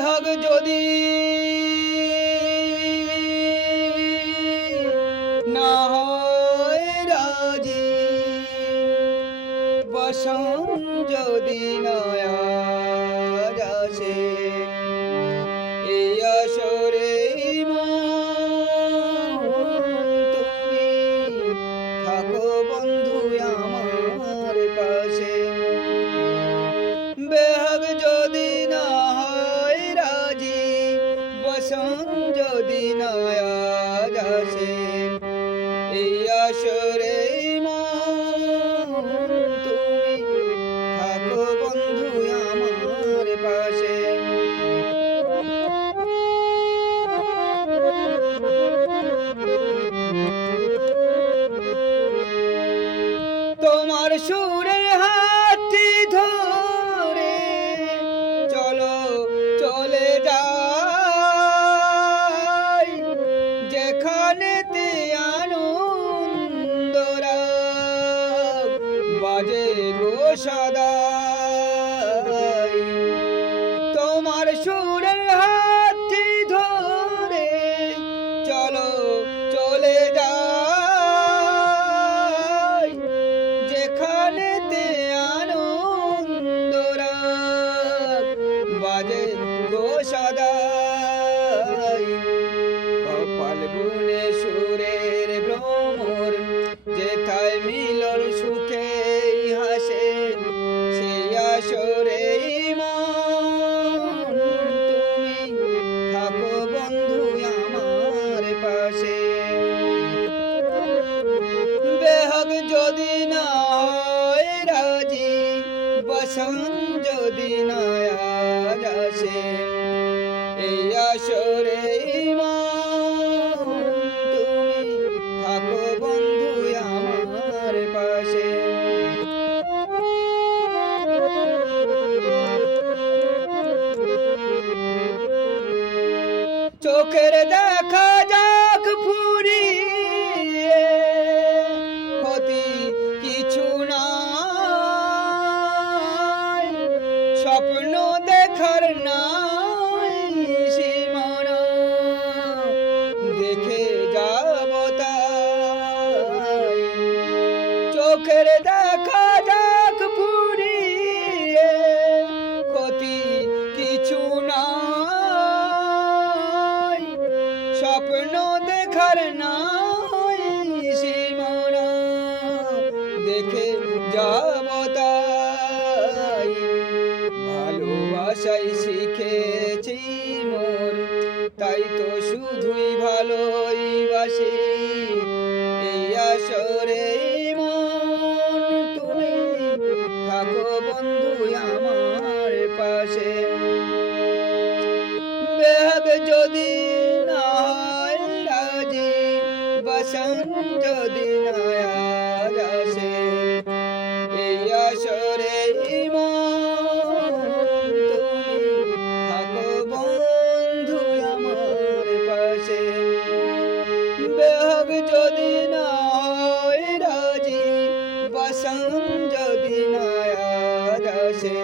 বেহগ যদি না হয় রাজি, বসন যদি নয়া আসে, এই আসরে তুমি থাকো বন্ধু আমার পাশে। বেহগ যদি না হয় রাজি, বসন যদি না আসে, এই আসরে তুমি থাকো বন্ধু আমার পাশে। তোমার সুরের হাতটি ধরে চলো চলে যাই, যেখানেতে আনন্দরা বাজে গো সদাই। তোমার সুরের হাতটি ধরে চলো চলে যাই, যেখানেতে আনন্দরা বাজে গো সদাই। কপাল গুনে সুরের ভ্রমর, যেথায় মিলন সুখে হাসে, সেই আসরে তুমি থাকো বন্ধু আমার পাশে। বেহগ যদি না হয় রাজি, বসন যদি না আসে, এই আসরে তুমি থাকো বন্ধু আমার পাশে। চোখের দেখা যাক ফুরিয়ে, ক্ষতি কিছু নাই, স্বপ্ন দেখার নাই সীমানা, দেখে যাব তাই। চোখের দেখা যাক ফুরিয়ে, ক্ষতি কিছু নাই, স্বপ্ন দেখার নাই সীমানা, দেখে যাব তাই। ভালোবাসাই শিখেছি মোর, তাই তো শুধুই ভালোবাসি, এই আসরে তুমি থাকো বন্ধু আমার পাশে। বেহগ যদি না হয় রাজি, বসন যদি না আসে, এই আসরে তুমি থাকো বন্ধু আমার পাশে। বেহগ যদি না হয় রাজি, বসন যদি না আসে।